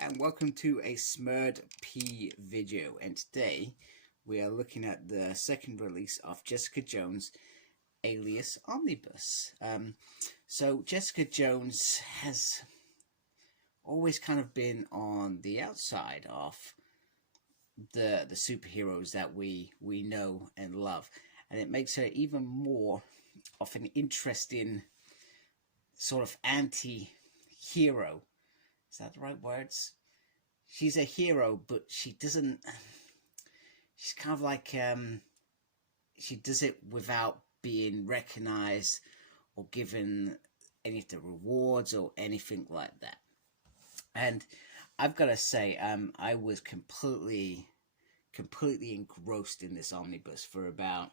and welcome to a Smurd P video, and today we are looking at the second release of Jessica Jones Alias Omnibus. So Jessica Jones has always kind of been on the outside of the superheroes that we know and love, and it makes her even more of an interesting sort of anti-hero. Is that the right words? She's a hero, but she doesn't. She's kind of like she does it without being recognized or given any of the rewards or anything like that. And I've got to say, I was completely engrossed in this omnibus for about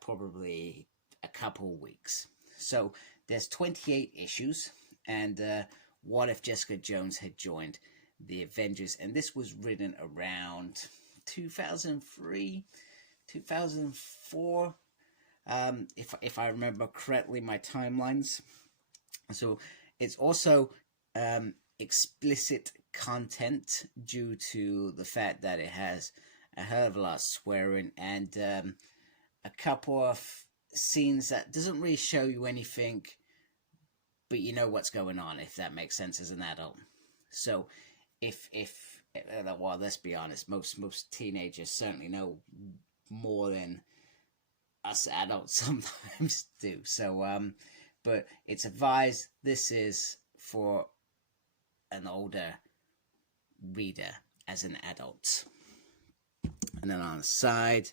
probably a couple of weeks. So there's 28 issues, and what if Jessica Jones had joined the Avengers? And this was written around 2003, 2004, if I remember correctly, my timelines. So it's also explicit content due to the fact that it has a hell of a lot of swearing and a couple of scenes that doesn't really show you anything, but you know what's going on, if that makes sense, as an adult. So if well, let's be honest, most teenagers certainly know more than us adults sometimes do. So but it's advised this is for an older reader as an adult. And then on the side,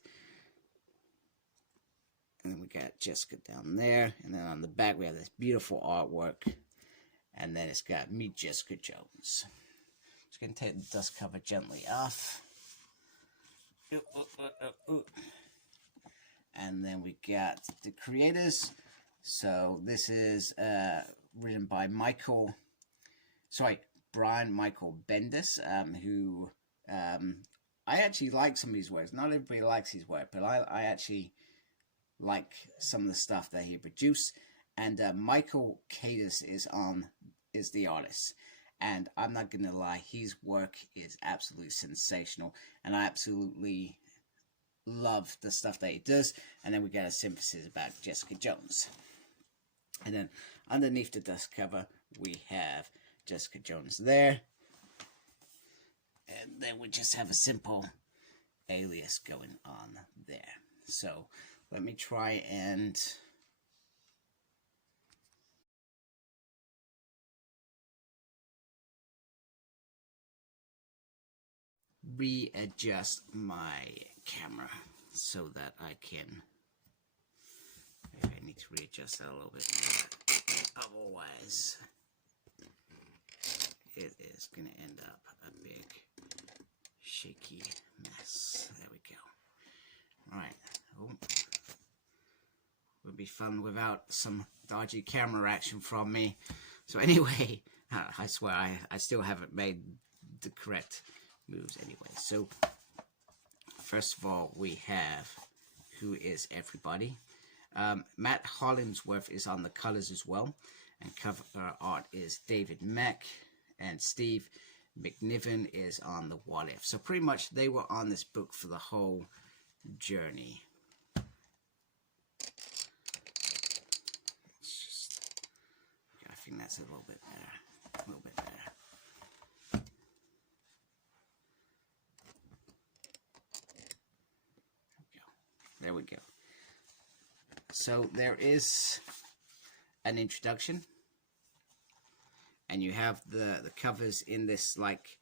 and then we got Jessica down there, and then on the back we have this beautiful artwork, and then it's got Meet Jessica Jones. Just gonna take the dust cover gently off. And then we got the creators. So this is written by Brian Michael Bendis, who I actually like some of his work. Not everybody likes his work, but I actually like some of the stuff that he produced. And Michael Cadis is the artist, and I'm not gonna lie, his work is absolutely sensational, and I absolutely love the stuff that he does. And then we got a synthesis about Jessica Jones, and then underneath the dust cover we have Jessica Jones there, and then we just have a simple alias going on there. So let me try and readjust my camera so that I can, maybe I need to readjust that a little bit more. Otherwise it is going to end up a big shaky mess. There we go. Alright. Oh. Would be fun without some dodgy camera action from me. So anyway, I swear I still haven't made the correct moves anyway. So first of all, we have Who Is Everybody. Matt Hollingsworth is on the colors as well, and cover art is David Mack, and Steve McNiven is on the What If. So pretty much they were on this book for the whole journey. I think that's a little bit better. A little bit better. There we go. So there is an introduction, and you have the covers in this, like,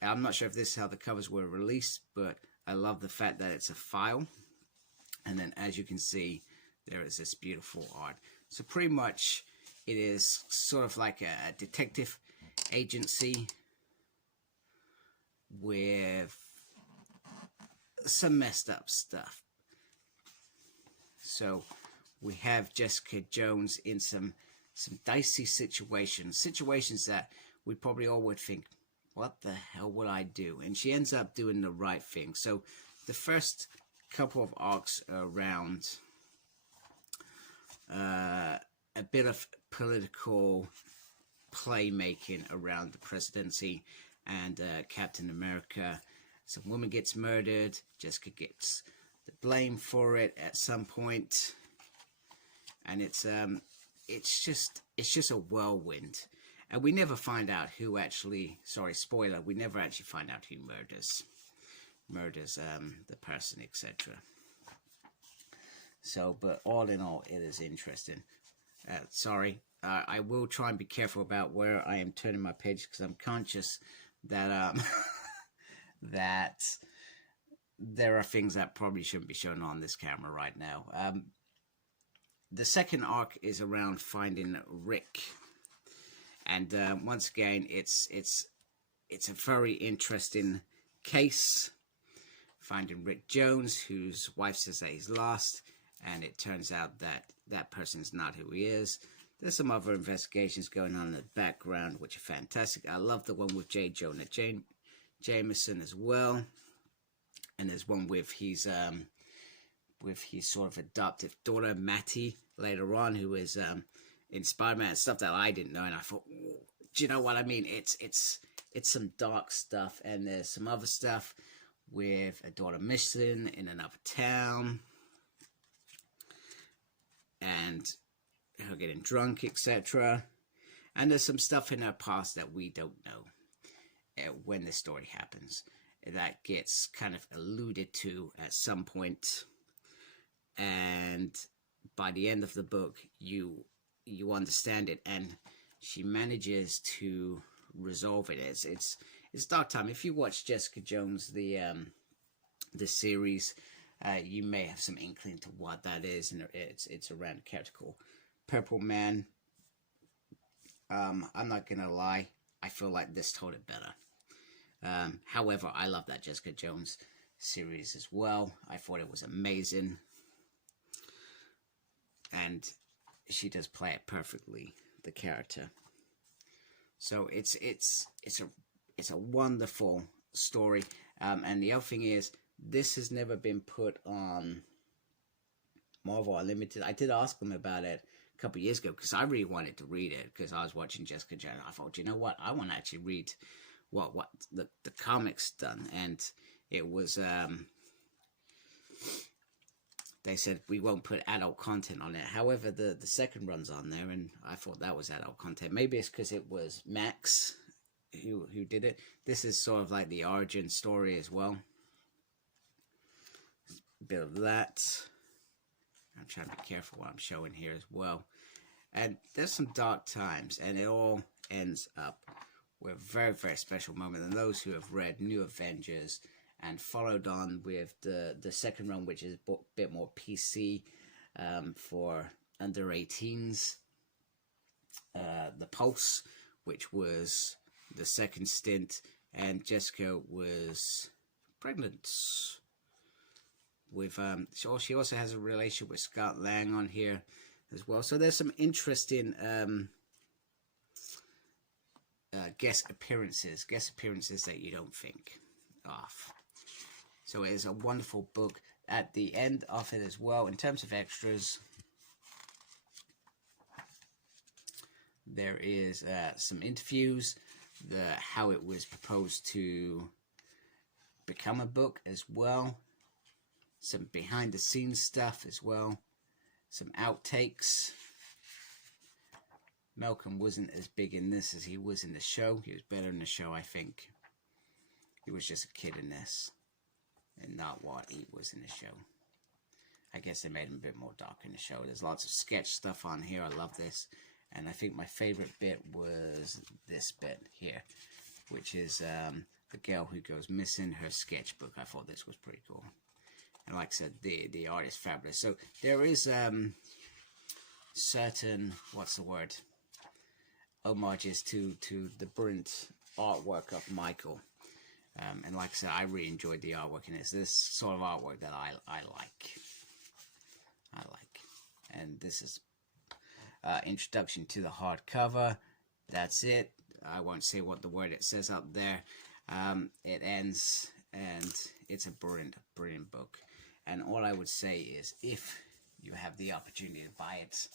I'm not sure if this is how the covers were released, but I love the fact that it's a file. And then as you can see, there is this beautiful art. So pretty much it is sort of like a detective agency with some messed up stuff. So we have Jessica Jones in some dicey situations that we probably all would think, what the hell would I do? And she ends up doing the right thing. So the first couple of arcs are around a bit of political playmaking around the presidency and Captain America. Some woman gets murdered. Jessica gets the blame for it at some point, and it's just a whirlwind. And we never find out who actually. Sorry, spoiler. We never actually find out who murders the person, etc. So, but all in all, it is interesting. Sorry, I will try and be careful about where I am turning my page, because I'm conscious that that there are things that probably shouldn't be shown on this camera right now. The second arc is around finding Rick, and once again, it's a very interesting case. Finding Rick Jones, whose wife says that he's lost, and it turns out that that person's not who he is. There's some other investigations going on in the background, which are fantastic. I love the one with J. Jonah Jameson as well, and there's one with his sort of adoptive daughter Mattie later on, who is in Spider-Man, stuff that I didn't know, and I thought, do you know what I mean? It's some dark stuff, and there's some other stuff with a daughter missing in another town, and her getting drunk, etc. And there's some stuff in her past that we don't know when this story happens. That gets kind of alluded to at some point, and by the end of the book, you understand it, and she manages to resolve it. It's dark time. If you watch Jessica Jones, the series, you may have some inkling to what that is, and it's around a character called Purple Man. I'm not gonna lie, I feel like this told it better. However, I love that Jessica Jones series as well. I thought it was amazing, and she does play it perfectly, the character. So it's a wonderful story. And the other thing is, this has never been put on Marvel Unlimited. I did ask them about it a couple of years ago, because I really wanted to read it, because I was watching Jessica Jones. I thought, you know what, I want to actually read what the comics done. And it was they said we won't put adult content on it. However, the second run's on there, and I thought that was adult content. Maybe it's because it was Max who did it. This is sort of like the origin story as well. A bit of that. I'm trying to be careful what I'm showing here as well. And there's some dark times, and it all ends up with a very, very special moment. And those who have read New Avengers and followed on with the second run, which is a bit more PC for under 18s, The Pulse, which was the second stint, and Jessica was pregnant with she also has a relationship with Scott Lang on here as well. So there's some interesting guest appearances that you don't think of. So it is a wonderful book. At the end of it as well, in terms of extras, there is some interviews, how it was proposed to become a book as well, some behind the scenes stuff as well, some outtakes. Malcolm wasn't as big in this as he was in the show. He was better in the show, I think. He was just a kid in this, and not what he was in the show. I guess they made him a bit more dark in the show. There's lots of sketch stuff on here. I love this. And I think my favorite bit was this bit here, which is the girl who goes missing, her sketchbook. I thought this was pretty cool. And like I said, the art is fabulous. So there is certain, what's the word, homages to the brilliant artwork of Michael. And like I said, I really enjoyed the artwork, and it's this sort of artwork that I like. And this is introduction to the hardcover. That's it. I won't say what the word it says up there. It ends, and it's a brilliant book. And all I would say is, if you have the opportunity to buy it,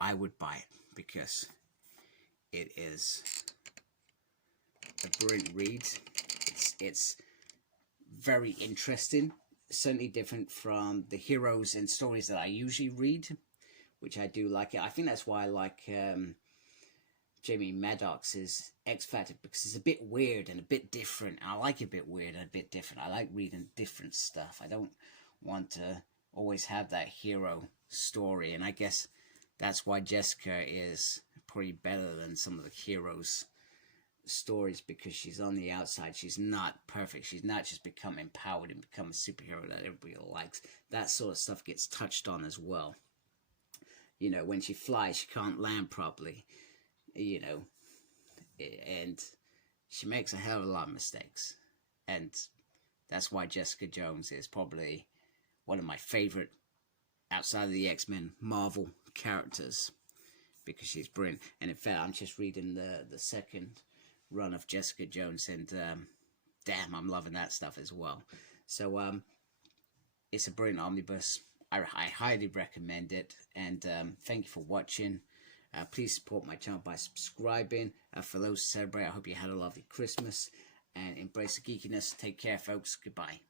I would buy it, because it is a brilliant read. It's very interesting, certainly different from the heroes and stories that I usually read, which I do like it. I think that's why I like Jamie Maddox's X Factor, because it's a bit weird and a bit different. I like it a bit weird and a bit different. I like reading different stuff. I don't want to always have that hero story, and I guess that's why Jessica is probably better than some of the heroes stories, because she's on the outside. She's not perfect. She's not just become empowered and become a superhero that everybody likes. That sort of stuff gets touched on as well. You know, when she flies, she can't land properly, you know, and she makes a hell of a lot of mistakes. And that's why Jessica Jones is probably one of my favorite outside of the X-Men Marvel characters, because she's brilliant. And in fact, I'm just reading the second run of Jessica Jones, and damn, I'm loving that stuff as well. So it's a brilliant omnibus. I highly recommend it, and thank you for watching. Please support my channel by subscribing. For those who celebrate, I hope you had a lovely Christmas, and embrace the geekiness. Take care, folks. Goodbye.